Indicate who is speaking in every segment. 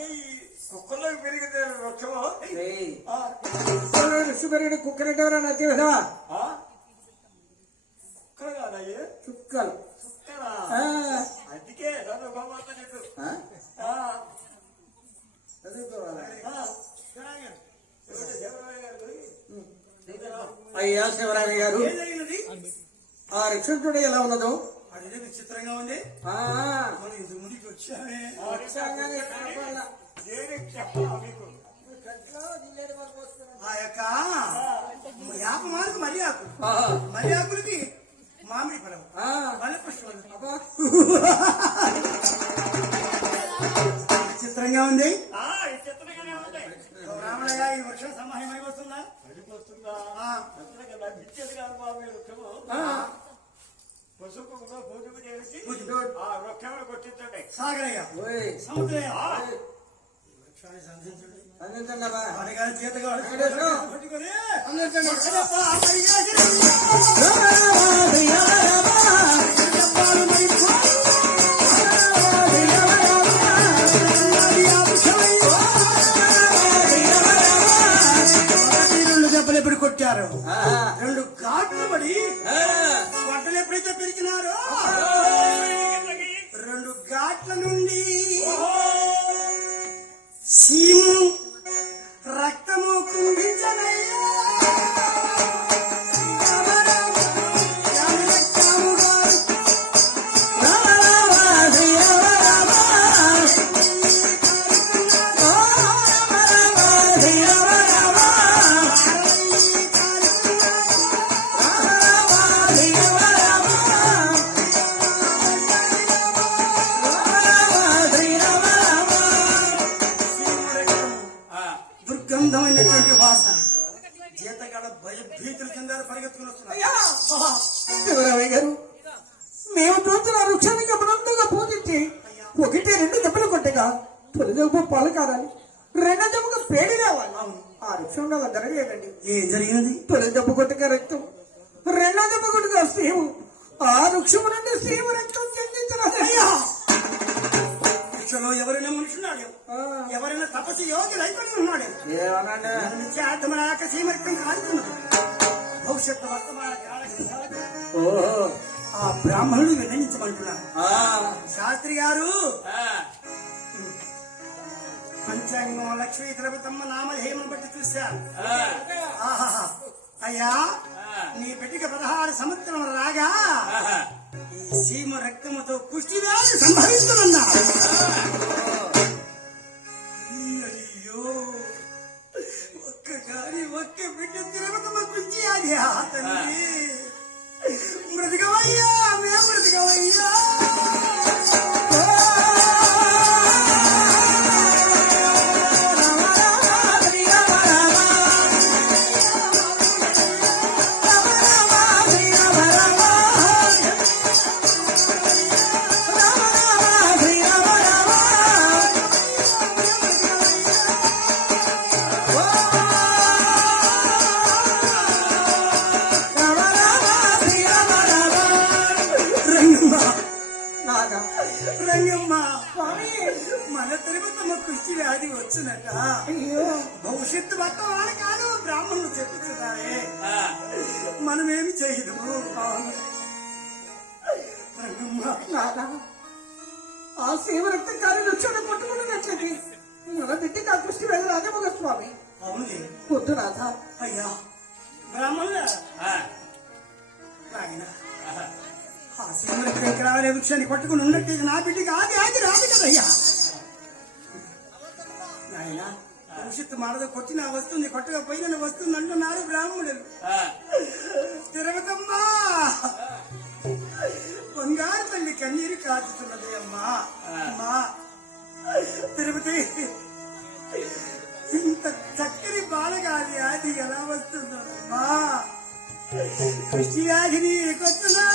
Speaker 1: అదే ఈ కుక్కల్లోకి పెరిగితే వృక్షము ఆ? కుక్కలు కాదయ్యే
Speaker 2: చుక్కలు
Speaker 1: కుక్కలా అందుకే చెప్పు?
Speaker 2: అయ్యా శివరాణి గారు. ఆ రిక్షుడు ఎలా ఉన్నదో?
Speaker 1: అదే విచిత్రంగా ఉంది.
Speaker 2: ఆ,
Speaker 1: మనం ఇంతకు ముందుకు వచ్చామే ఆ యొక్క యాప మాలకు మరి ఆకు
Speaker 2: ఆ,
Speaker 1: మరి ఆకులకి మామిడి పడవ.
Speaker 2: ఆ,
Speaker 1: మల్లె పుష్పాలు
Speaker 2: అబ్బా.
Speaker 1: చిత్రంగా ఉంది.
Speaker 3: ఆ, ఈ చిత్రంగానే ఉంది.
Speaker 1: రామయ్య ఈ వర్షం సమాహమై వస్తుందా
Speaker 3: పడిపోతుందా? చేసి. ఆ కొట్టించండి.
Speaker 1: సాగరయ్య. సముద్రయ్య. ఎప్పుడు కొట్టారు? ఘాట్లు పడి బట్టలు ఎప్పుడైతే పెరిగినారో
Speaker 2: అయ్యా! గారు మేము చూస్తున్న వృక్షాన్ని గమనంగా పూజించి ఒకటి రెండు దెబ్బలు కొట్టగా తొలి దెబ్బ పాలు కాదాలి రెండో దెబ్బకు పేడి రావాలి. ఆ వృక్షంలో జరగలేదండి
Speaker 1: ఏం జరిగినది
Speaker 2: తొలి దెబ్బ కొట్టగా రక్తం రెండో దెబ్బ కొట్టగా సీము. ఆ వృక్షం నుండి సీము రక్తం చెందించిన
Speaker 1: వృక్షంలో ఎవరైనా మనుషున్నాడు? ఎవరైనా తపస్సు యోగి రైతుని ఉన్నాడు?
Speaker 2: ఏమనండి?
Speaker 1: నిత్యార్థమనాక సీమరక్తం కాలుతున్నది భవిష్యత్తు వర్తమాన ఆ బ్రాహ్మణుడు విన్నవించమంటున్నారు
Speaker 2: ఆ,
Speaker 1: శాస్త్రి గారు పంచాంగం లక్ష్మీ ద్రవతమ్మ నామధేయం బట్టి చూశాను. అయ్యా నీ బిడ్డకి పదహారు సంవత్సరం రాగా. ఈ సీమ రక్తముతో కుష్టి వ్యాధి సంభవిస్తున్నా అయ్యో ఒక్క గాని ఒక్క బిడ్డ తిరగతమ్మ కుష్టి అది ఆ తండ్రి మృతికమయ్యా కుష్టి వ్యాధి వచ్చునట
Speaker 2: అయ్యో.
Speaker 1: భవిష్యత్తు వర్తమాన కాదు బ్రాహ్మణులు చెప్పుతున్నారే మనమేమి చేయదు.
Speaker 2: ఆ శివ రక్త కార్యం వచ్చాడు కొట్టుకున్నట్లయితే మన బిడ్డకి ఆ కృష్ణ వెళ్ళి రాజమగ స్వామి.
Speaker 1: అవునులే.
Speaker 2: వద్దు నాథ
Speaker 1: అయ్యా బ్రాహ్మణుల.
Speaker 2: ఆ,
Speaker 1: ఇక్కడ రావాలే వృక్షాన్ని పట్టుకుని ఉన్నట్టు నా బిడ్డకి ఆది ఆది రాదు కదయ్యా. నాయన? భవిష్యత్తు మానదు కొట్టినా వస్తుంది కొట్టగా పోయిన వస్తుంది అంటున్నారు బ్రాహ్మణులు. తిరగతమ్మా బంగారు తల్లి కన్నీరు కాచుతున్నది అమ్మా. అమ్మా. తిరుపతి ఇంత చక్కని బాలగాలి అది ఎలా వస్తుందమ్మా కృష్టి వ్యాధిని కొట్టునా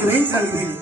Speaker 1: nivel,
Speaker 2: a.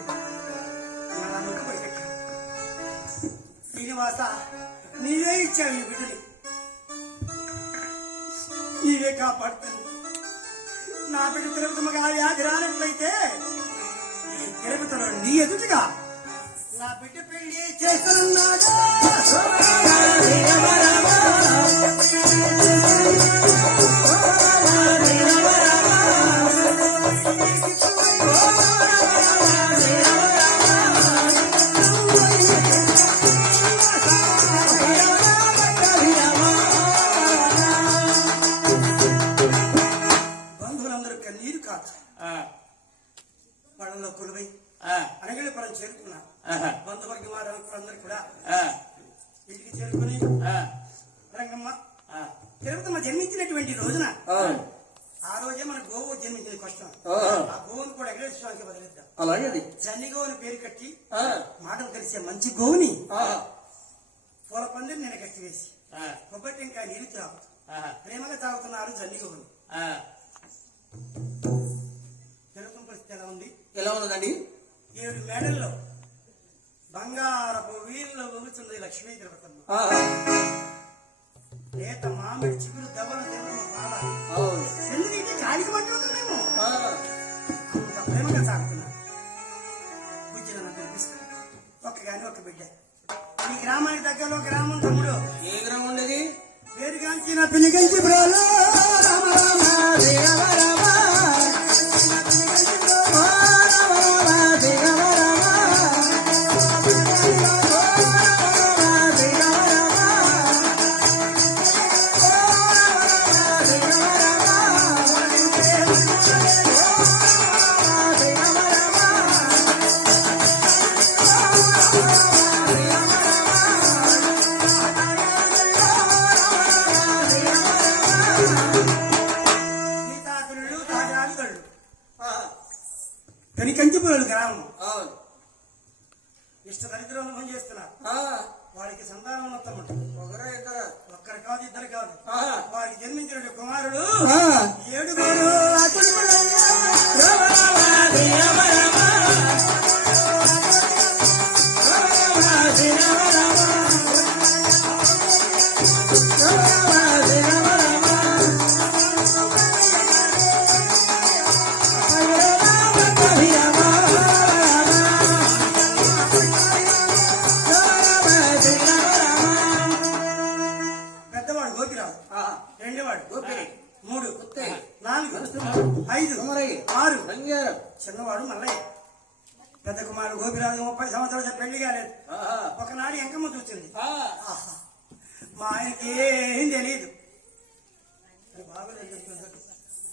Speaker 1: మాటలు తెలిసే మంచి గోవుని. పూల పందిరి నేను కట్టి వేసి కొబ్బరి టెంకాయ నీరు తాగు. ప్రేమగా తాగుతున్నారు గోవుని
Speaker 3: ఆ.
Speaker 1: తిరుపతి పరిస్థితి ఎలా ఉంది?
Speaker 2: ఎలా ఉన్నదండి?
Speaker 1: ఏడు మేడల్లో బంగారపు వీళ్ళు ఊగుతుంది లక్ష్మీ తిరుపతమ్మ. లేత మామిడి చిగురు దెబ్బలు తిరుపతమ్మ బాల ఎందుకంటే గాలికి పట్టుకుంటున్నాము
Speaker 2: ఆ,
Speaker 1: అంత ప్రేమగా సాగుతున్నా ఒక్క గాని ఒక బిడ్డ. ఈ గ్రామానికి దగ్గరలో గ్రామం తమ్ముడు.
Speaker 2: ఏ గ్రామం ఉండేది?
Speaker 1: పేరుగాంచిన పిలిగంచి బ్రోలో రామ రామ.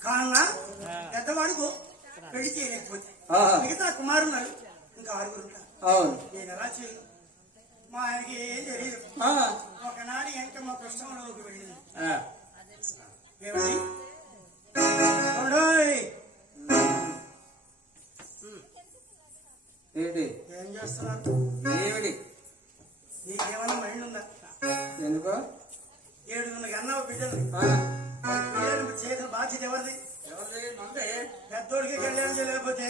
Speaker 1: కావున పెద్దవాడు గో- పెళ్ళి చేయలేకపోతే. మిగతా కుమారున్నారు ఇంకా ఆరుగురు.
Speaker 2: అవును.
Speaker 1: నేను ఎలా చేయను? మా ఆయనకి ఏం తెలియదు. ఒకనాడు ఎంకమ్మ కృష్ణంలోకి వెళ్ళింది.
Speaker 2: ఏంటి?
Speaker 1: ఏం చేస్తున్నారు
Speaker 2: ఏమిటి?
Speaker 1: నీకేమైనా మైండ్ ఉందా?
Speaker 2: ఎందుకో?
Speaker 1: ఏడుగురు అన్నావు బిడ్డలు. చేసిన బాధ్యత ఎవరిది. పెద్దోడికి కళ్యాణం చేయలేకపోతే.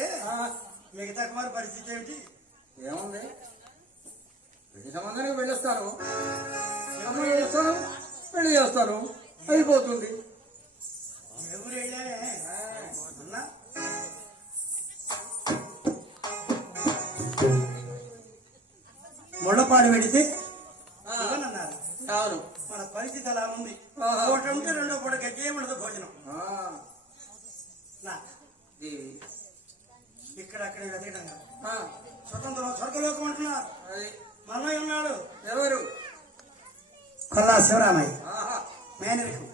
Speaker 1: మిగతా కుమార్ పరిస్థితి ఏమిటి?
Speaker 2: ఏముంది? పెళ్ళి సంబంధానికి అమ్మాయి వెళ్ళొస్తాను. పెళ్ళి చేస్తాను. అయిపోతుంది.
Speaker 1: ఎవరు వెళ్ళానే అన్నా? ముళ్ళపాడు. ఇవ్వనన్నారు.
Speaker 2: అవును
Speaker 1: మన పరిస్థితి అలా ఉంది. ఒకటి ఉంటే రెండో పూట గడ్డి ఉండదు భోజనం. ఇక్కడ అక్కడ వెతకడం కాదు.
Speaker 2: ఆ.
Speaker 1: స్వతంత్రం స్వర్గలోకం అంటున్నారు. మన్నయ్య ఉన్నాడు.
Speaker 2: ఎవరు?
Speaker 1: కొల్లా శివరామయ్య.
Speaker 2: ఆహా.
Speaker 1: మేనరికం.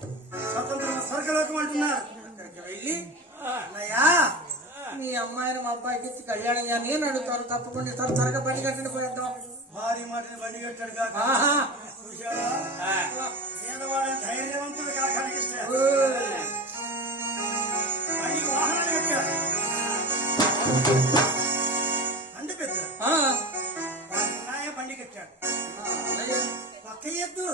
Speaker 1: స్వతంత్రం స్వర్గలోకం అంటున్నారు.
Speaker 2: అక్కడికి వెళ్ళి
Speaker 1: అన్నయ్యా
Speaker 2: మీ అమ్మాయిని మా అబ్బాయికి ఇచ్చి కళ్యాణం చేయాలి. నేను అడుగుతాను తప్పకుండా త్వర త్వరగా బండి కట్టండి పోయేద్దాం
Speaker 1: భారీ మాటని బండి కట్టాడు కాక. అండి పెద్ద. పక్క ఎద్దు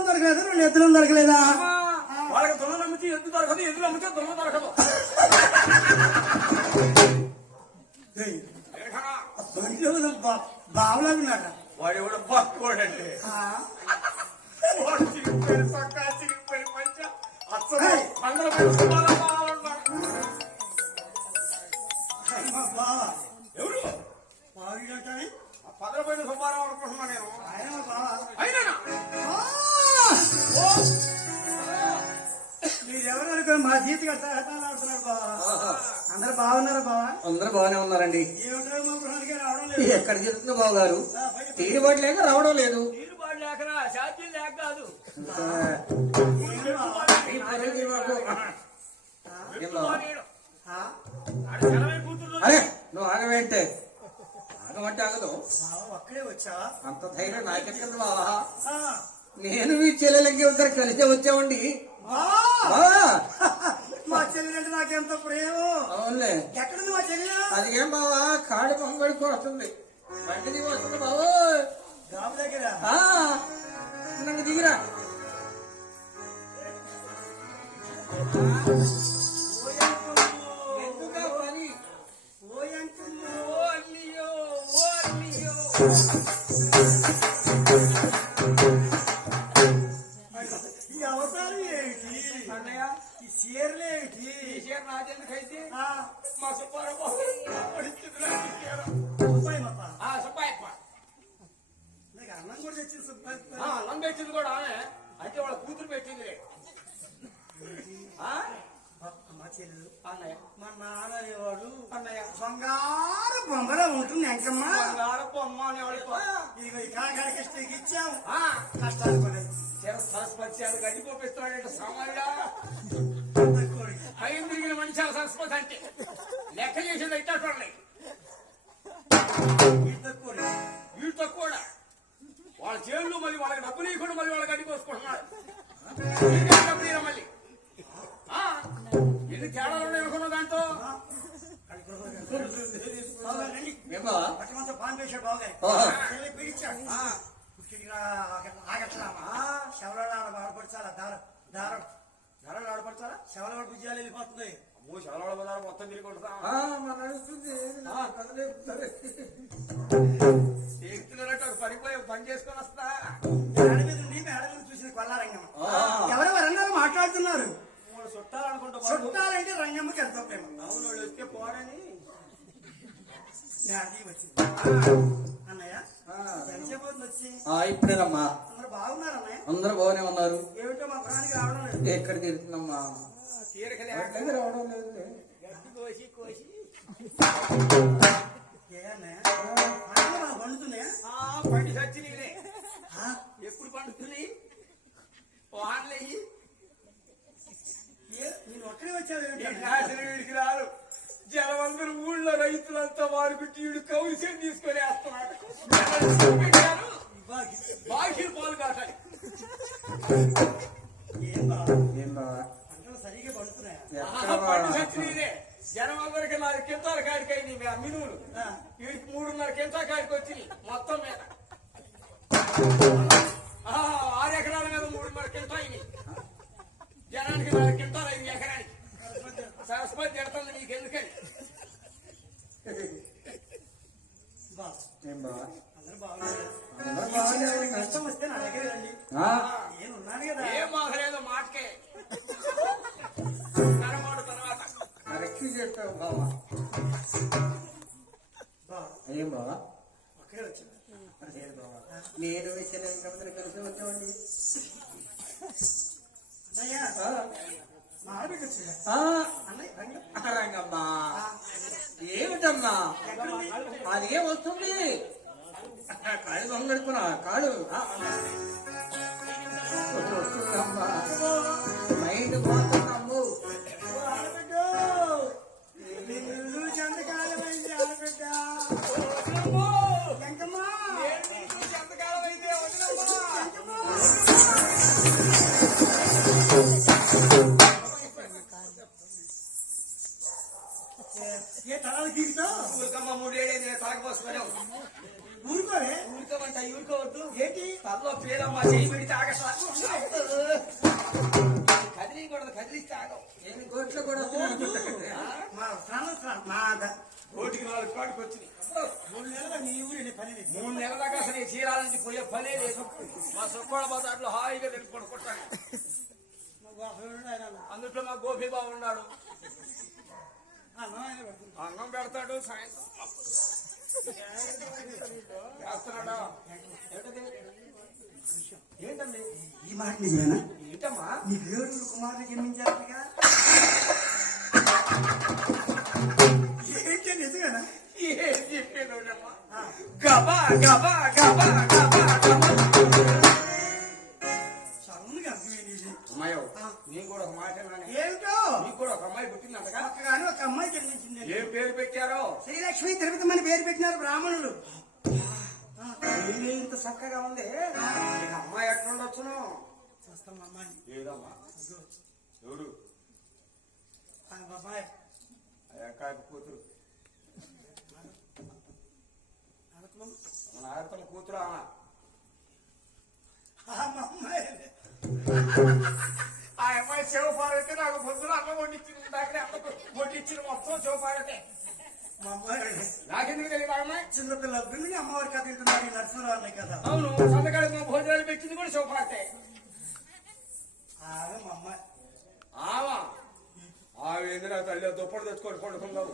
Speaker 1: దున్నపోతులు దొరకలేదు? రెండు ఎద్దులు దొరకలేదా?
Speaker 3: వాళ్ళకి దొంగ నమ్మితే ఎద్దు దొరకదు ఎద్దు నమ్మితే దొంగ దొరకదు.
Speaker 1: ఏయ్,
Speaker 3: ఏంటన్నా?
Speaker 1: ఆ బండిలో బా- బావలాగా ఉన్నాడు.
Speaker 3: వాడు ఎవడు.
Speaker 1: బావ.
Speaker 3: ఎవరు? పదల పోయిన సుబ్బారావు అనుకుంటున్నా నేను.
Speaker 1: ఆయన బావ.
Speaker 3: అయినా
Speaker 1: అనుకో మా జీతి బావ. అందరు బాగున్నారా బావ?
Speaker 2: అందరూ బాగానే ఉన్నారండి.
Speaker 1: ఏమిటో మా గృహానికి రావడం లేదు.
Speaker 2: ఎక్కడ జరుగుతుందో బాబు గారు తీరుబాటు లేక రావడం లేదు.
Speaker 1: బావ?
Speaker 2: బావ? అరే నువ్వు ఆగవేంటే ఆగమంటే ఆగదు.
Speaker 1: బావ ఒక్కడే వచ్చావా
Speaker 2: అంత ధైర్యం నాకెక్కడ బావా. నేను మీ చెల్లెలకి ఇద్దరు కలిసే వచ్చామండి.
Speaker 1: బావా!
Speaker 2: బావా
Speaker 1: మా చెల్లి అంటే నాకెంత ప్రేమ.
Speaker 2: అవునులే.
Speaker 1: ఎక్కడుంది మా చెల్లి?
Speaker 2: అది ఏం బావా? కాడి పొంగడికి వస్తుంది. బండి వస్తుంది బావో.
Speaker 1: గాబు దగ్గర?
Speaker 2: నన్ను దిగిరా.
Speaker 3: అల్లియో ఓ అల్లియో నాదెందుకైతే
Speaker 1: ఆ,
Speaker 3: మా సుబ్బారావు
Speaker 1: మప్ప.
Speaker 3: ఆ సుబ్బాయప్ప
Speaker 1: నాకు అన్నం కూడా తెచ్చింది సుబ్బాయి.
Speaker 3: ఆ, అన్నం పెట్టింది కూడా ఆమె. అంటే వాళ్ళ కూతురు పెట్టిందిలే ఆ?
Speaker 1: మా చెల్లెలు.
Speaker 3: అన్నయ్య.
Speaker 1: మా నాన్న అనేవాడు
Speaker 3: అన్నయ్య.
Speaker 1: బంగారు బొమ్మలా ఉంటుంది ఎంకమ్మ
Speaker 3: బంగారు బొమ్మ అనేవాడు
Speaker 1: ఇదిగో ఈ కాకాడికి స్టీక్ ఇచ్చాం
Speaker 3: ఆ,
Speaker 1: కష్టాలు పడే.
Speaker 3: చీర సరస్వతి అది గడ్డి పంపిస్తున్నాడంటే సామాన్యుడా
Speaker 1: కోడికి
Speaker 3: తిరిగిన మనిషి సరస్వతి అంటే.
Speaker 1: చుట్టాలంటే రంగమ్మకి ఎంతో ప్రేమ
Speaker 3: అవును వాళ్ళు వస్తే పోరని
Speaker 1: అది వచ్చింది. అన్నయ్య
Speaker 2: ఆ.
Speaker 1: ఎంతసేపు అవుతుంది వచ్చి?
Speaker 2: ఆ, ఇప్పుడేనమ్మా.
Speaker 1: అందరూ బాగున్నారు అన్నయ్య?
Speaker 2: అందరూ బాగానే ఉన్నారు.
Speaker 1: ఏమిటో మా ప్రాణానికి రావడం లేదు.
Speaker 2: ఎక్కడ తీరుతుందమ్మా
Speaker 3: తీరక
Speaker 2: ఎక్కడికి రావడం లేదు
Speaker 3: గడ్డి కోసి కోసి.
Speaker 1: ఏ అన్నయ్య? పండుతున్నాయా?
Speaker 3: ఆ పండి సచ్చినీలే.
Speaker 1: ఆ?
Speaker 3: ఎప్పుడు పండుతున్నాయి? వానలయ్యి రాదు. జనమందరూ ఊళ్ళో రైతులంతా వారికి వీడు కౌన్సిల్ తీసుకొని వేస్తున్నాడు. బాకీలు పాలు కాటాలి
Speaker 1: పంటలు సరిగ్గా పడుతున్నాయా?
Speaker 3: నాలుగు కింటాల కాడికి అయింది మీ మినువులు. వీడికి మూడున్నర కింటా కాడికి వచ్చినాయి మొత్తం మీద. ఆ, ఆరు ఎకరాల మీద మూడున్నర కింటా అయినాయి. జనానికి నాలుగు కింటాలు అయింది ఎకరానికి సరస్వతి తిడుతుంది నీకు ఎందుకని
Speaker 1: బావ
Speaker 2: ఏం బావా?
Speaker 1: అందరూ బాగున్నారు
Speaker 2: అందరూ బాగానే ఉన్నారు.
Speaker 1: కష్టం వస్తే నా దగ్గర రండి నేను ఉన్నాను కదా
Speaker 3: ఏం మాటకే నరమాడు తర్వాత
Speaker 2: కరెక్ట్ చేస్తావు బావా? ఏం బావా?
Speaker 1: ఒక్కడే
Speaker 2: లేదు బావా నేను వచ్చిన కంపెనీ కలిసి వచ్చామండి
Speaker 1: అన్నయ్య మా ఆడబిడ్డ వచ్చాడు
Speaker 2: ఆ?
Speaker 1: అన్నయ్య రండి
Speaker 2: రంగమ్మా ఏమిటమ్మా
Speaker 1: ఎక్కడుంది?
Speaker 2: అది ఏం వస్తుంది? కాళ్ళు దొంగడుకున్నా కాళ్ళు. వస్తుందమ్మా
Speaker 3: ఊరుకోమంట ఊరుకోవద్దు.
Speaker 1: ఏంటి?
Speaker 3: తల్లో పేరమ్మ చేయి పెడితే ఆగట్లా? కదిలీకూడదు కదిలిస్తే ఆగవు
Speaker 2: నేను కోట్లో కూడా.
Speaker 1: మా ప్రాణం మా
Speaker 3: కోటికి నాలుగు కాడికి వచ్చినాయి.
Speaker 1: మూడు నెలలు నీ ఊరి పని.
Speaker 3: మూడు నెలల దాకా అసలు చీరాల నుంచి పోయే పనే లేదు. మా సుక్కోడ బజార్లో హాయిగా తెలుపుకొని కొట్టాను. అందుట్లో మా గోపి బాబు ఉన్నాడు.
Speaker 1: అన్నం
Speaker 3: పెడతాడు సాయంత్రం? ఏంటండి?
Speaker 1: ఈ మాట నిజమేనా?
Speaker 3: ఏంటమ్మా?
Speaker 1: నీకు ఏడుగురు కుమారులు జన్మించారుగా ఏంటి నిజమేనా?
Speaker 3: ఏం చెప్పేదమ్మా గబా గబా గబా గబా గబా. ఒక అమ్మాయి
Speaker 1: ఒక అమ్మాయి జన్మించింది
Speaker 3: ఏం పేరు పెట్టారో?
Speaker 1: శ్రీలక్ష్మి తిరుపతి అని పేరు పెట్టినారు బ్రాహ్మణులు.
Speaker 3: ఇంత చక్కగా ఉంది. అమ్మాయి ఎక్కడ ఉండొచ్చును?
Speaker 1: చూస్తాం మా అమ్మాయిని
Speaker 3: ఏదమ్మా ఎవరు?
Speaker 1: అమ్మాయి
Speaker 3: అయ్యాక కూతురు. మన ఆడతల కూతురు ఆమె.
Speaker 1: ఆ అమ్మాయి.
Speaker 3: ఆ అమ్మాయి శివపార్వతి నాకు పొద్దున అన్నం వండించింది. ఇందాకనే మొత్తం శివపార్వతి
Speaker 1: మా అమ్మాయి
Speaker 3: నాకెందుకు తెలియదు అమ్మాయి
Speaker 1: చిన్నపిల్ల పిల్లని అమ్మవారి కథ వింటున్నారు ఈ నరసింహరావు కదా
Speaker 3: అవును సంతకాడికి మా భోజనాలు పెట్టింది కూడా శివపార్వతి
Speaker 1: ఆమె మా అమ్మాయి
Speaker 3: ఆవా నా తల్లి దుప్పటి తెచ్చుకొని పడుకున్నావు.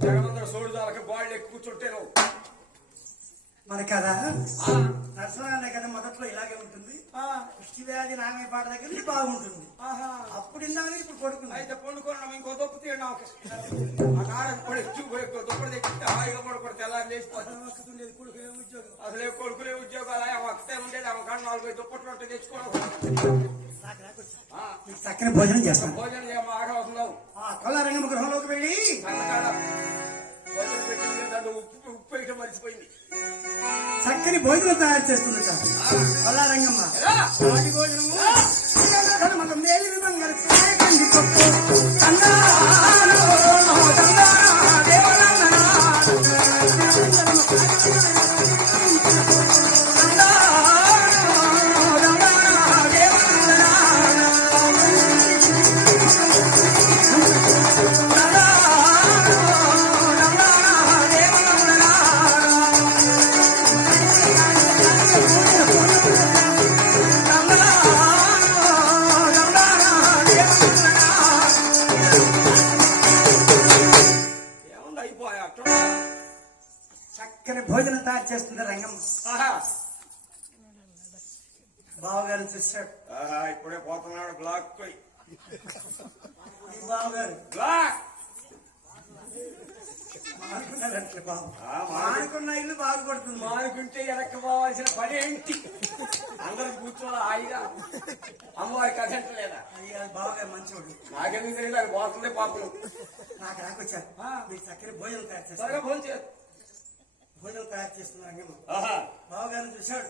Speaker 3: జగమందర సోడు దాలకి బాళ్ళు ఎక్కి కూర్చుంటే నువ్వు.
Speaker 1: మన నరసింహరావు అన్నయ్య కదా మొదట్లో ఇలాగే ఉంటుంది. పుష్టి వ్యాధి నామే పాట దగ్గర బాగుంటుంది. అప్పుడు ఇందాక ఇప్పుడు పడుకుంది.
Speaker 3: అయితే పండుకున్నాం ఇంకో దుప్ప తీయండి ఆ నారాయణ పడి చూపోయి దుప్పటి తెచ్చి హాయిగా తెల్లారి
Speaker 1: ఉద్యోగం?
Speaker 3: అసలే కొడుకులే ఉద్యోగాలు? ఒక్కతే ఉండేది ఆమె కాడ దుప్పట్లు ఉంటే తెచ్చుకోవడం
Speaker 1: చక్కని భోజనం చేస్తాను.
Speaker 3: భోజనం చేయమా
Speaker 1: కొల్లారంగమ్మ గృహంలోకి వెళ్ళి.
Speaker 3: భోజనం పెట్టింది ఉప్పు ఉప్పు వేయటం మర్చిపోయింది.
Speaker 1: చక్కని భోజనం తయారు చేస్తుందట? వాటి భోజనము. ధనమగం దేవి విభంగం భోజనం తయారు చేస్తుంది
Speaker 3: ఆహా.
Speaker 1: బావగారు చూశాడు
Speaker 3: ఇప్పుడే పోతున్నాడు బ్లాక్ పోయి.
Speaker 1: బావగారు
Speaker 3: బ్లాక్.
Speaker 1: మానుకున్న ఇల్లు బాగుపడుతుంది.
Speaker 3: మానుకుంటే వెనక్కి పోవాల్సిన పని ఏంటి? అందరూ కూర్చోవాలి హాయిగా అమ్మవారి కథ లేదా?
Speaker 1: అయ్యా బావగారు మంచివాడు
Speaker 3: నాకెందుకు తెలియదు అది పోతుంది పాపలు
Speaker 1: నాకు రాకొచ్చారు. మీరు చక్కని భోజనం తయారు చేస్తారు.
Speaker 3: ఫోన్ చేయదు
Speaker 1: భోజనం తయారు చేస్తున్నారు రంగమ్మ బావగారిని చూశాడు.